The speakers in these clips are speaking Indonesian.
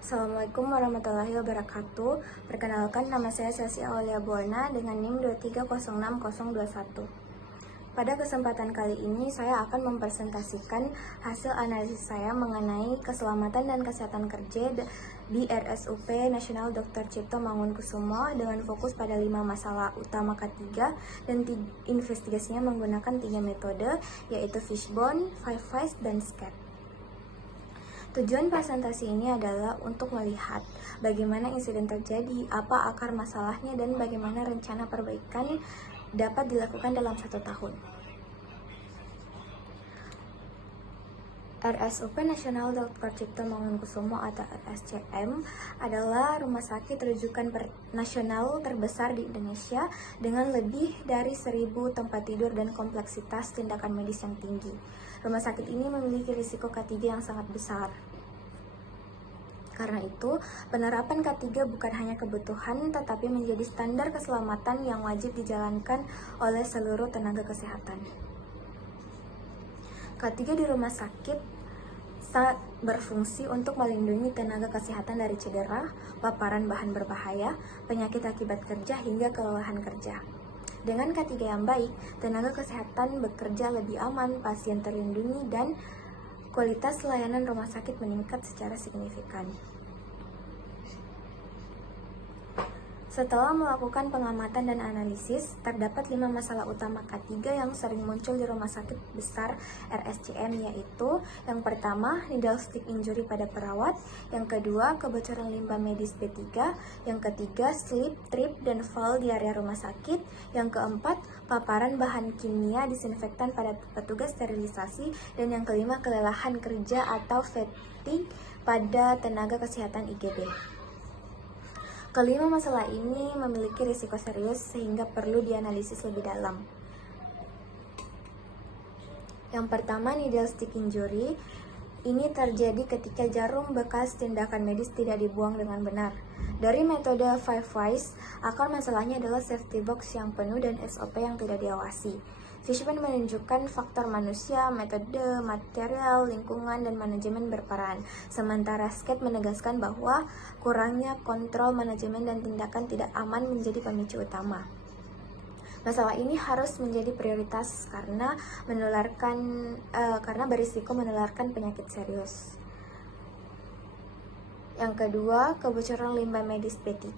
Assalamualaikum warahmatullahi wabarakatuh. Perkenalkan, nama saya Selsi Aulia Buana dengan NIM 2306021. Pada kesempatan kali ini, saya akan mempresentasikan hasil analisis saya mengenai keselamatan dan kesehatan kerja di RSUP Nasional Dr. Cipto Mangunkusumo dengan fokus pada 5 masalah utama K3 dan investigasinya menggunakan 3 metode, yaitu Fishbone, Five Whys, dan SCAT. Tujuan presentasi ini adalah untuk melihat bagaimana insiden terjadi, apa akar masalahnya, dan bagaimana rencana perbaikan dapat dilakukan dalam 1 tahun. RSUP Nasional Dr. Cipto Mangunkusumo atau RSCM adalah rumah sakit rujukan nasional terbesar di Indonesia dengan lebih dari 1.000 tempat tidur dan kompleksitas tindakan medis yang tinggi. Rumah sakit ini memiliki risiko K3 yang sangat besar. Karena itu, penerapan K3 bukan hanya kebutuhan, tetapi menjadi standar keselamatan yang wajib dijalankan oleh seluruh tenaga kesehatan. K3 di rumah sakit sangat berfungsi untuk melindungi tenaga kesehatan dari cedera, paparan bahan berbahaya, penyakit akibat kerja, hingga kelelahan kerja. Dengan K3 yang baik, tenaga kesehatan bekerja lebih aman, pasien terlindungi, dan kualitas layanan rumah sakit meningkat secara signifikan. Setelah melakukan pengamatan dan analisis, terdapat 5 masalah utama K3 yang sering muncul di rumah sakit besar RSCM, yaitu yang pertama, needle stick injury pada perawat, yang kedua, kebocoran limbah medis B3, yang ketiga, slip, trip, dan fall di area rumah sakit, yang keempat, paparan bahan kimia disinfektan pada petugas sterilisasi, dan yang kelima, kelelahan kerja atau fatigue pada tenaga kesehatan IGD. Kelima masalah ini memiliki risiko serius sehingga perlu dianalisis lebih dalam. Yang pertama, needle stick injury. Ini terjadi ketika jarum bekas tindakan medis tidak dibuang dengan benar. Dari metode Five Whys, akar masalahnya adalah safety box yang penuh dan SOP yang tidak diawasi. Fishbone menunjukkan faktor manusia, metode, material, lingkungan, dan manajemen berperan. Sementara SCAT menegaskan bahwa kurangnya kontrol manajemen dan tindakan tidak aman menjadi pemicu utama. Masalah ini harus menjadi prioritas karena berisiko menularkan penyakit serius. Yang kedua, kebocoran limbah medis B3.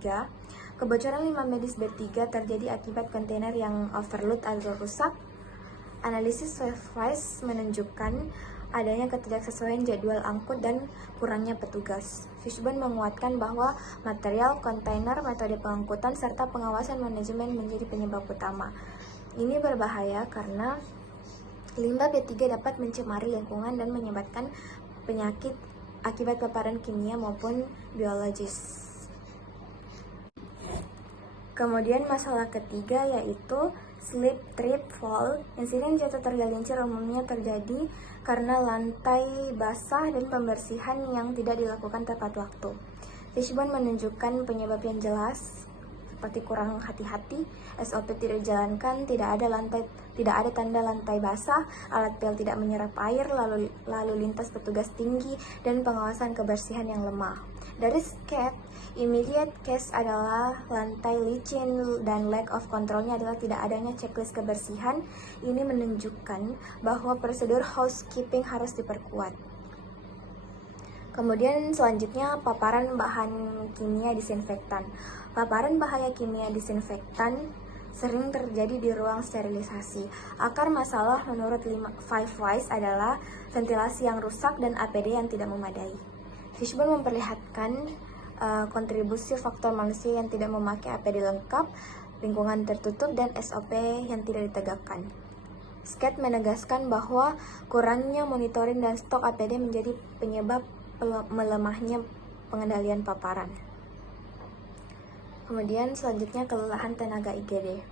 Kebocoran limbah medis B3 terjadi akibat kontainer yang overload atau rusak. Analisis Five Whys menunjukkan adanya ketidaksesuaian jadwal angkut dan kurangnya petugas. Fishbone menguatkan bahwa material, kontainer, metode pengangkutan, serta pengawasan manajemen menjadi penyebab utama. Ini berbahaya karena limbah B3 dapat mencemari lingkungan dan menyebabkan penyakit akibat paparan kimia maupun biologis. Kemudian masalah ketiga yaitu slip, trip, fall. Insiden jatuh tergelincir umumnya terjadi karena lantai basah dan pembersihan yang tidak dilakukan tepat waktu. Fishbone menunjukkan penyebab yang jelas seperti kurang hati-hati, SOP tidak dijalankan, tidak ada tanda lantai basah, alat pel tidak menyerap air, lalu lintas petugas tinggi, dan pengawasan kebersihan yang lemah. Dari SCAT, immediate case adalah lantai licin dan lack of controlnya adalah tidak adanya checklist kebersihan. Ini menunjukkan bahwa prosedur housekeeping harus diperkuat. Kemudian selanjutnya paparan bahan kimia disinfektan. Paparan bahaya kimia disinfektan sering terjadi di ruang sterilisasi. Akar masalah menurut Five Whys adalah ventilasi yang rusak dan APD yang tidak memadai. Fishbone memperlihatkan kontribusi faktor manusia yang tidak memakai APD lengkap, lingkungan tertutup, dan SOP yang tidak ditegakkan. SCAT menegaskan bahwa kurangnya monitoring dan stok APD menjadi penyebab melemahnya pengendalian paparan. Kemudian selanjutnya kelelahan tenaga IGD.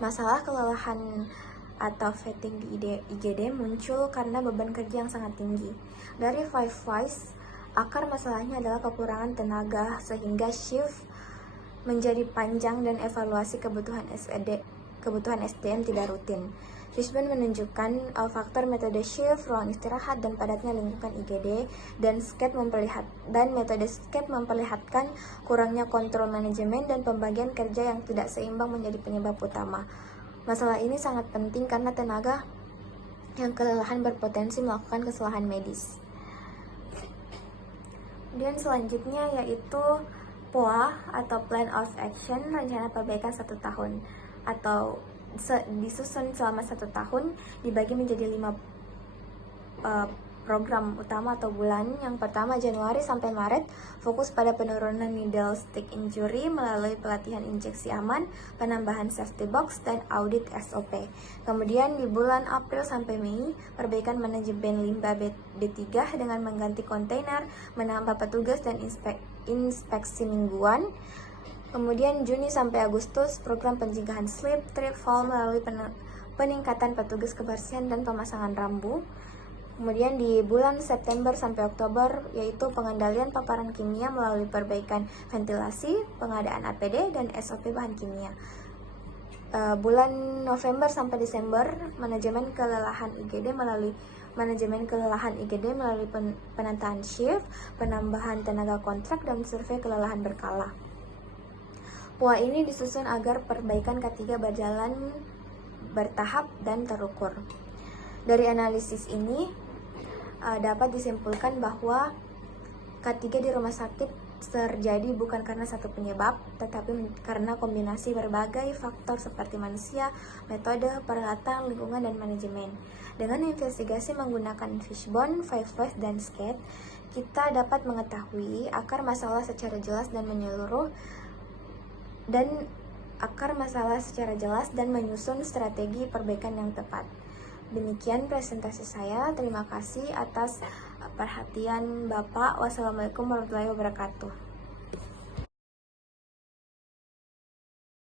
Masalah kelelahan atau fatigue di IGD muncul karena beban kerja yang sangat tinggi. Dari Five Whys, akar masalahnya adalah kekurangan tenaga sehingga shift menjadi panjang dan evaluasi kebutuhan SDM tidak rutin. Fishbone menunjukkan faktor metode shift, ruang istirahat, dan padatnya lingkungan IGD, dan metode SCAPE memperlihatkan kurangnya kontrol manajemen dan pembagian kerja yang tidak seimbang menjadi penyebab utama. Masalah ini sangat penting karena tenaga yang kelelahan berpotensi melakukan kesalahan medis. Kemudian selanjutnya yaitu POA atau Plan of Action, rencana perbaikan 1 tahun, atau disusun selama 1 tahun, dibagi menjadi 5 program utama atau bulan. Yang pertama, Januari sampai Maret, fokus pada penurunan needle stick injury melalui pelatihan injeksi aman, penambahan safety box, dan audit SOP. Kemudian di bulan April sampai Mei, perbaikan manajemen limbah B3 dengan mengganti kontainer, menambah petugas, dan inspeksi mingguan. Kemudian Juni sampai Agustus, program pencegahan slip, trip, fall melalui peningkatan petugas kebersihan dan pemasangan rambu. Kemudian di bulan September sampai Oktober, yaitu pengendalian paparan kimia melalui perbaikan ventilasi, pengadaan APD, dan SOP bahan kimia. Bulan November sampai Desember, manajemen kelelahan IGD melalui penataan shift, penambahan tenaga kontrak, dan survei kelelahan berkala. POA ini disusun agar perbaikan K3 berjalan bertahap dan terukur. Dari analisis ini dapat disimpulkan bahwa K3 di rumah sakit terjadi bukan karena satu penyebab, tetapi karena kombinasi berbagai faktor seperti manusia, metode, peralatan, lingkungan, dan manajemen. Dengan investigasi menggunakan Fishbone, 5WAYS, dan SCAPE, kita dapat mengetahui akar masalah secara jelas dan menyusun strategi perbaikan yang tepat. Demikian presentasi saya. Terima kasih atas perhatian Bapak. Wassalamualaikum warahmatullahi wabarakatuh.